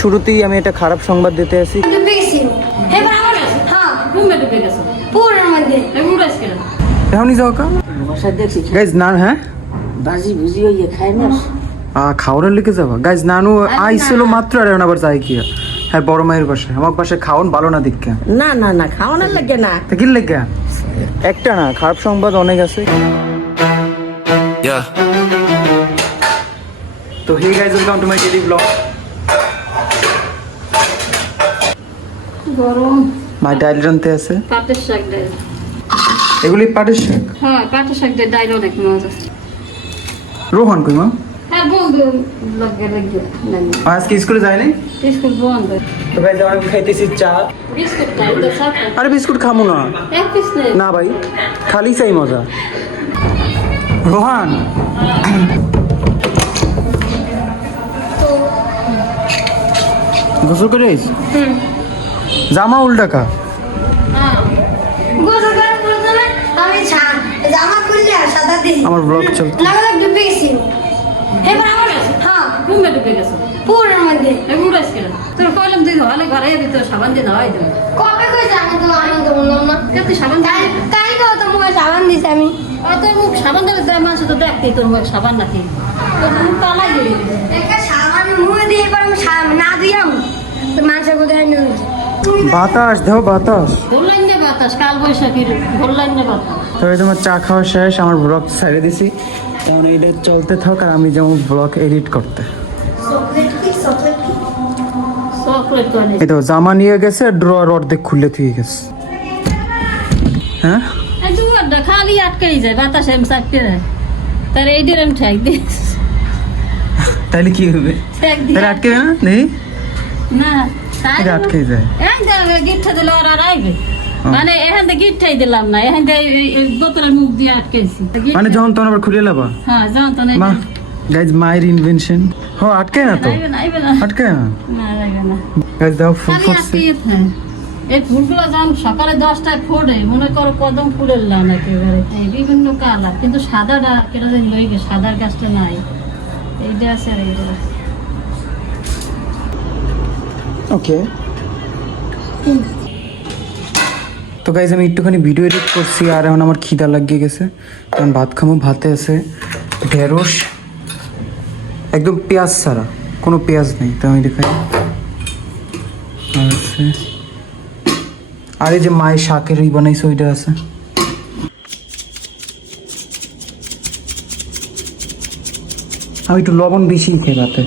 শুরুতেই আমি একটা খারাপ সংবাদ দিতে আসি। এখনই যাও কা গাইজ না হ্যাঁ বাজি বুঝি হইয়ে খাই না খাওয়ানোর লিখে যাবা গাইজ নানু আইছিল মাত্র আর এখন আবার যাই কি হ্যাঁ বড় মায়ের বাসায় আমার বাসায় খাওয়ান ভালো না দিক না না না খাওয়ানোর লাগে না তা কি লেগে একটা না খারাপ সংবাদ অনেক আছে। তো hey guys welcome to my daily blog. গরম মাই ডাইল রানতে আছে পাটের শাক ডাল। এগুলি পাটের শাক। হ্যাঁ পাটের শাক দিয়ে ডাল অনেক মজা। রোহন কই মা? হ্যাঁ বন্ধু লাগে আজকে স্কুলে যায় নাই? স্কুল বন্ধ। তো গাইজ আমি খাইতেছি চা। বিস্কুট খাই তো সাথে আরে বিস্কুট খামু না এক পিস নেই না ভাই খালি চাই মজা। রোহান গোসল করে জামা উল্টাকা আমি জামা খুললে আর সাদা দিই আমার ব্লগ চলতে লাগা ডুবে গেছি এবার আমার হ্যাঁ রুমে ঢুকে গেছে পুরোর মধ্যে এগুলো আজকে তোর কইলাম দিন হলে ঘরে ভিতরে সাবান দিয়ে নাওয়াই দেবে কবে কই জানো তো আমি তো বললাম না তুই সাবান তাই তাই তো মুখে সাবান দিছি আমি তোর মুখ সাবান দিলে তোর মানুষ তো দেখতেই তোর মুখ সাবান নাকি তোর মুখ তালাই দিবি একটা সাবান মুখে দিয়ে এবার আমি না দিয়াম তো মানুষের কোথায় নিয়ে বাতাস দেও বাতাস। ধরলাইন না বাতাস কাল বৈশাখীর ধরলাইন না বাতাস। তবে তোমার চা খাওয়া শেষ আমার ব্লগ ছেড়ে দিছি কারণ এটা চলতে থাক আর আমি যেমন ব্লগ এডিট করতে। চকলেট তো এই তো জামা নিয়ে গেছে ড্রয়ার অর্ধেক খুলে থুয়ে গেছে। হ্যাঁ দুয়ারটা খালি আটকেই যায় বাতাসে আমি চাপতে যায় তার এই ডিরাম ঠেক দিস তাহলে কি হবে? ঠেক তাহলে আটকে না নেই না এটা আটকে যায়। এই দেবে গিটটা দিলে ওরা আইবে মানে এখান থেকে গিটটাই দিলাম না এখান থেকে বোতলের মুখ দিয়ে আটকেছি মানে যখন তখন আবার খুলে লাবা হ্যাঁ যখন তো মা গাইজ মায়ের ইনভেনশন হ্যাঁ আটকে না তো আইবে না আটকে না না লাগবে না গাইজ দাও ফুল খালি ফুটছে। আটকে এই ফুলগুলো যখন সকালে 10টায় ফোটে মনে করো কদম ফুলের লান একেবারে এই বিভিন্ন কালার কিন্তু সাদাটা কেটে দিন লইগে সাদার গাছটা নাই এইটা আছে আর এইটা আছে। ওকে তো গাইজ আমি একটুখানি ভিডিও এডিট করছি আর এখন আমার খিদা লাগিয়ে গেছে কারণ ভাত খামো। ভাতে আছে ঢেঁড়স একদম পেঁয়াজ ছাড়া কোনো পেঁয়াজ নেই তো আমি দেখাই আর আছে আর এই যে মায়ের শাকের ই বানাইছে ওইটা আছে। আমি একটু লবণ বেশি খাই ভাতে।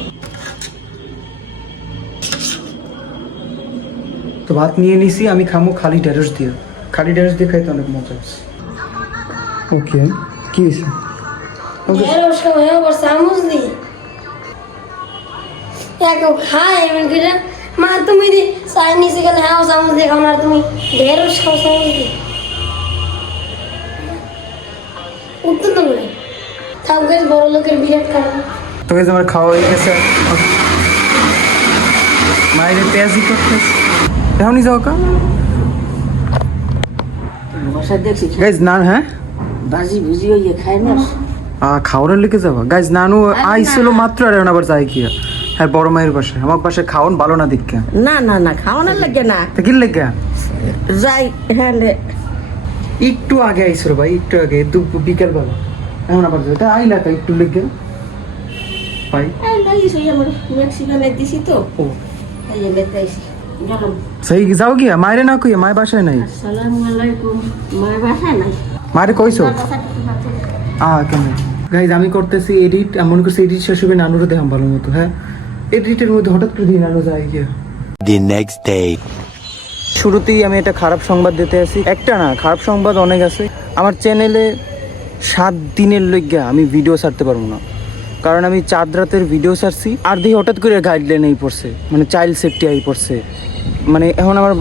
তো ভাত নিয়ে নিছি আমি খামো খালি ঢেঁড়স দিয়ে। খালি ঢেঁড়স দিয়ে খাইতে অনেক মজা আছে। ওকে কি হয়েছে? ঢেঁড়স খাওয়া আবার চামচ দি একেও খায় এমন করে মা তুমি দি চাইনিজে গেলে হ্যাঁ চামচ দিয়ে খাও না তুমি ঢেঁড়স খাও চামচ দি উঠতে তো নয় তাও গেছ বড় লোকের বিরাট কারণ তো গেছে আমার খাওয়া হয়ে গেছে। মায়ের পেঁয়াজি করতে এখনই যাও কা বাসা দেখছি গাইজ না হ্যাঁ বাজি বুঝি হইয়ে খাই না খাওয়ানোর লিখে যাবা গাইজ নানু আইছিল মাত্র আর এখন আবার যাই কি হ্যাঁ বড় মায়ের বাসায় আমার বাসায় খাওয়ান ভালো না দিক না না না খাওয়ানোর লাগে না তা কি লেগে যাই হ্যাঁ একটু আগে আইসো ভাই একটু আগে বিকেল বেলা এখন আবার যাই তা আইলা কা একটু লেগে ভাই মেক্সিকানে দিছি তো ও এই যে বেতাইছি গেলাম সেই যাও গিয়া মায়ের না কইয়া মায়ের বাসায় নাই আসসালামু আলাইকুম মায়ের বাসায় নাই মারে কইছো কেন গাইজ আমি করতেছি এডিট এমন করছি এডিট শেষ হবে নানুরও দেখাম ভালো মতো। হ্যাঁ এডিটের মধ্যে হঠাৎ করে দিয়ে নানু যায় গিয়া। The next day. শুরুতেই আমি একটা খারাপ সংবাদ দিতে আসি। একটা না খারাপ সংবাদ অনেক আছে। আমার চ্যানেলে 7 দিনের লইগা আমি ভিডিও ছাড়তে পারবো না কারণ আমি 4 রাতের ভিডিও ছাড়ছি আর দিয়ে হঠাৎ করে গাইডলাইন এই পড়ছে মানে চাইল্ড সেফটি আই পড়ছে মানে এখন আমার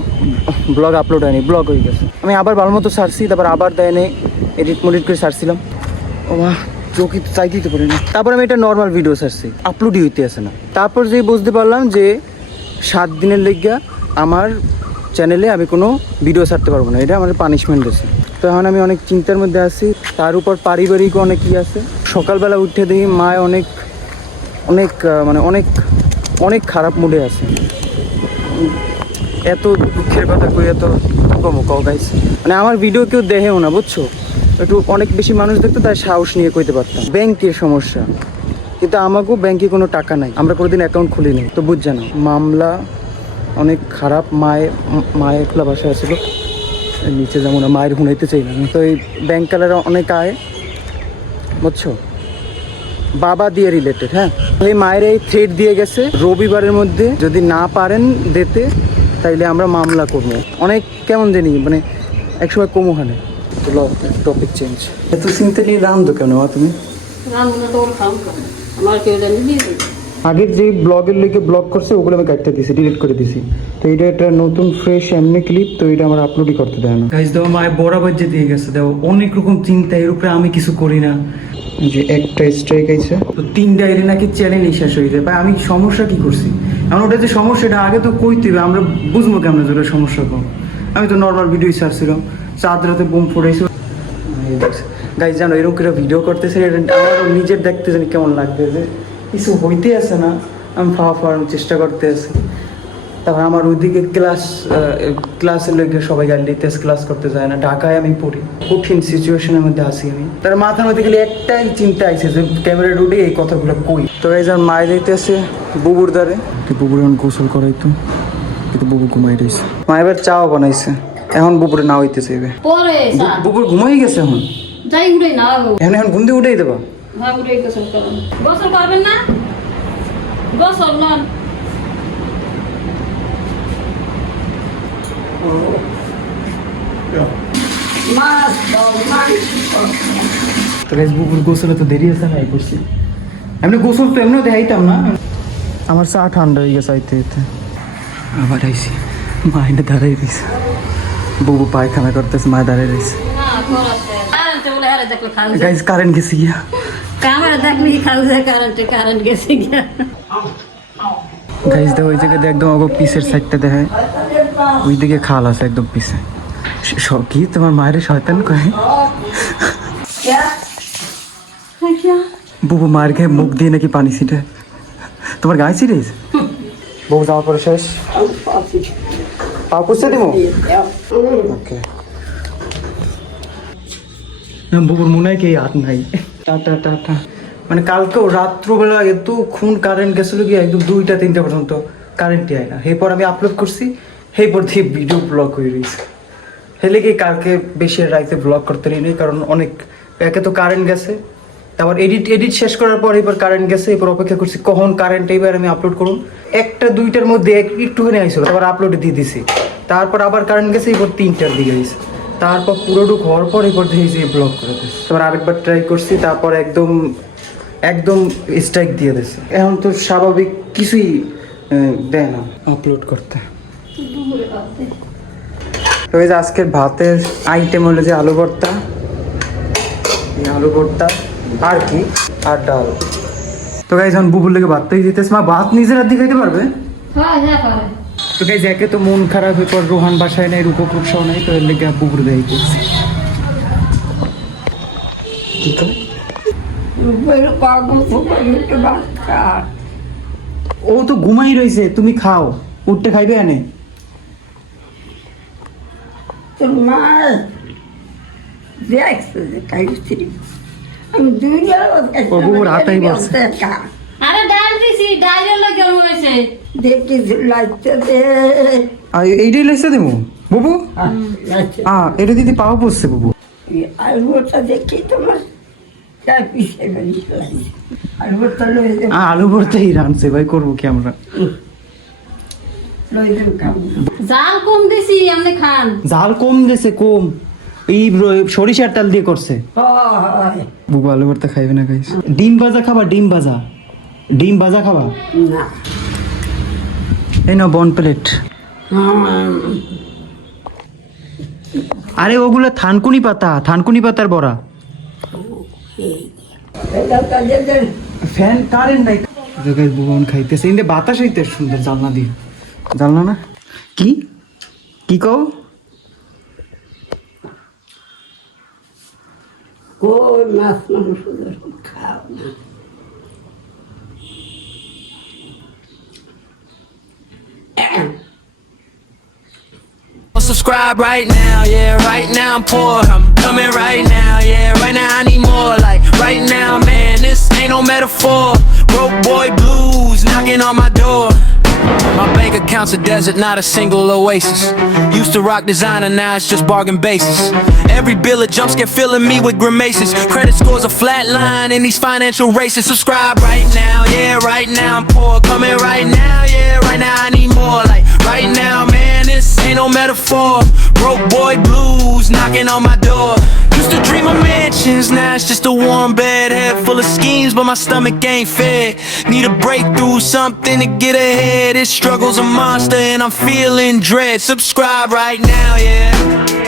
ব্লগ আপলোড হয়নি ব্লগ হয়ে গেছে। আমি আবার ভালো মতো ছাড়ছি তারপর আবার দেয় নেই এডিট মডিট করে ছাড়ছিলাম ও মা চোখে চাই দিতে পারি না। তারপর আমি একটা নর্মাল ভিডিও ছাড়ছি আপলোডই হইতে আসে না। তারপর যেই বুঝতে পারলাম যে 7 দিনের লইগা আমার চ্যানেলে আমি কোনো ভিডিও ছাড়তে পারবো না এটা আমার পানিশমেন্ট আছে। তো এখন আমি অনেক চিন্তার মধ্যে আছি তার উপর পারিবারিক অনেক ই আছে। সকালবেলা উঠে দেখি মায় অনেক অনেক মানে অনেক অনেক খারাপ মুডে আছে। এত দুঃখের কথা কই, এত কমো কও গাইস, মানে আমার ভিডিও কেউ দেখেও না বুঝছো, একটু অনেক বেশি মানুষ দেখতো তাই সাহস নিয়ে কইতে পারতাম। ব্যাংকের সমস্যা, কিন্তু আমাকেও ব্যাংকে কোনো টাকা নাই, আমরা কোনোদিন অ্যাকাউন্ট খুলি নি, তো বুঝ জানো মামলা অনেক খারাপ। মায়ের খোলা বাসায় আসছিল, নিচে যেমন মায়ের হুনাইতে চাই না, তো এই ব্যাংক কালার অনেক আয় বুঝছো, বাবা দিয়ে রিলেটেড। হ্যাঁ, এই মায়ের এই থ্রেড দিয়ে গেছে রবিবারের মধ্যে যদি না পারেন দিতে তাইলে আমরা মামলা করবো। অনেক কেমন জানি মানে একসময় কম ওখানে। Topic change. এত চিন্তা নিয়ে রান্ধো কেন তুমি? রান্না তো ওর খাম করে আমার কেউ জানি দিয়ে দেবে। আগের যে ব্লগের লিগে ব্লগ করছে ওগুলো আমি কাটতে দিছি, ডিলিট করে দিছি। তো এটা একটা নতুন ফ্রেশ এমনি ক্লিপ, তো এটা আমার আপলোডই করতে দেয় না। গাইজ দেখো মায়ের বরাবর যে দিয়ে গেছে, দেখো অনেক রকম চিন্তা, এর উপরে আমি কিছু করি না। যে একটা স্ট্রাইক আইছে, তো 3টা এলে নাকি চ্যানেলই শেষ হয়ে যায়। ভাই আমি সমস্যা কি করছি? এখন ওটা যে সমস্যাটা আগে তো কইতে হবে, আমরা বুঝবো কেমন যে ওটা সমস্যা কম। আমি তো নর্মাল ভিডিও ছাড়ছিলাম, চাঁদ রাতে বোম ফোড়াইছি। গাইজ জানো এরকম করে ভিডিও করতেছে, আমারও নিজের দেখতে জানি কেমন লাগতেছে, কিছু হইতে আছে না, আমি ফাওয়ানোর চেষ্টা করতে আছি। তারপর আমার ওইদিকে ক্লাসের লোকে সবাই গাড়ি দিতেছে, ক্লাস করতে যায় না, ঢাকায় আমি পড়ি, কঠিন সিচুয়েশনের মধ্যে আছি আমি। তার মাথার মধ্যে গেলে একটাই চিন্তা আইছে যে ক্যামেরা উঠে এই কথাগুলো কই। তো এই যার মায়ের দিতেছে বুবুর দ্বারে, বুবুর এখন গোসল করাইতো, কিন্তু বুবু ঘুমাই রয়েছে। মা এবার চাও বানাইছে, এখন বুবুরে না হইতে চাইবে। পরে বুবুর ঘুমাই গেছে এখন, যাই উঠে না এখন ঘুম দিয়ে উঠেই দেবা। হ্যাঁ উঠে গোসল করেন। গোসল করবেন না? গোসল নন। তো গাইস বুবুর গোসলে তো দেরি আছে না, এই করছি এমনি গোসল তো এমনিও দেখাইতাম না। আমার চা ঠান্ডা হয়ে গেছে আইতে আইতে, আবার আইসি মা এনে দাঁড়াই রয়েছে, বুবু পায়খানা করতেছে, মা দাঁড়াই রয়েছে। গাইস কারেন্ট গেছে গিয়া, ক্যামেরা দেখলি খাও যে কারেন্ট গেছে গিয়া। গাইস দেখো ওই জায়গাতে একদম অগো পিসের সাইডটা দেখায়, ওই দিকে খাল আছে একদম পিছে। কি তোমার মায়ের শয়তান কয়? বুবু মার খেয়ে মুখ দিয়ে নাকি পানি ছিটে, তোমার গায়ে ছিটিস? বউ যাওয়ার পরে শেষ, পা পুষতে দিব। ওকে, বুবুর মনে হয় কি হাত নাই। Tata tata. মানে কালকেও রাত্রবেলা এত খুন কারেন্ট গেছিল কি একদম 2টা 3টা পর্যন্ত কারেন্টই হয় না। এরপর আমি আপলোড করছি, এরপর দিয়ে ভিডিও ব্লগ হয়ে রয়েছে। হেলে কি কালকে বেশি রাইতে ব্লগ করতে নেই, কারণ অনেক একে তো কারেন্ট গেছে, তারপর এডিট শেষ করার পর এবার কারেন্ট গেছে, এরপর অপেক্ষা করছি কখন কারেন্ট এইবার আমি আপলোড করুন। 1টা 2টার মধ্যে একটুখানি আইসলো, তারপর আপলোডে দিয়ে দিছি। তারপর আবার কারেন্ট গেছে, এরপর 3টার দিকে আইসে, তারপর পুরোটুক হওয়ার পর এরপর দিয়ে ব্লগ করে দিচ্ছি। তারপর আরেকবার ট্রাই করছি, তারপর একদম স্ট্রাইক দিয়ে দিয়েছে। এখন তো স্বাভাবিক কিছুই দেয় না আপলোড করতে। তো এই যে আজকের ভাতের আইটেম হলো যে আলু ভর্তা, আর কি, আর ডাল। তো গাইজ এখন বুবুর লেগে ভাতটাই দিতেছে। মা ভাত নিজের হাত দিয়ে খাইতে পারবে? তো গাইজ একে তো মন খারাপ, এরপর রোহান বাসায় নাই, রূপক নাই, তো এর লেগে বুবুর দেয় দিয়েছে। কি করে ও তো ঘুমাই রয়েছে, তুমি খাও, উঠতে খাইবে এনে। আরে ডাল দিছি, ডালের লাগে কেমন হয়েছে এইটাই লাগছে দেবো বুবু। এটা দিদি পাওয়া পড়ছে বুবু। আলু ভর্তাই রানছে ভাই, করবো কি আমরা। জাল কম দিছি, আপনি খান। জাল কম দিছে, কম এই সরিষার তেল দিয়ে করছে। বুবু আলু ভর্তা খাইবে না গাইস। ডিম ভাজা খাবা? ডিম ভাজা খাবা? এই নাও বন প্লেট। আরে ওগুলো থানকুনি পাতার বড়া। ফ্যান কারেন্ট নাই, জায়গায় বুবন খাইতেছে, ইন্দে বাতাস হইতে সুন্দর জানলা দিয়ে। জানলা না কি কও? subscribe right now, yeah, right now I'm poor. I'm coming right now, yeah, right now I need more. Like, right now, man, this ain't no metaphor. Broke boy blues knocking on my door. My bank account's a desert, not a single oasis. Used to rock designer, now it's just bargain basis. Every bill of jump scare filling me with grimaces. Credit scores a flat line in these financial races. Subscribe right now, yeah, right now I'm poor. Coming right now, yeah, right now I need more. Like, right now, man, this ain't no metaphor. Broke boy blues knocking on my door. Used to dream of mansions, now it's just a warm bed. Head full of schemes, but my stomach ain't fed. Need a breakthrough, something to get ahead. This struggle's a monster and I'm feeling dread. Subscribe right now, yeah.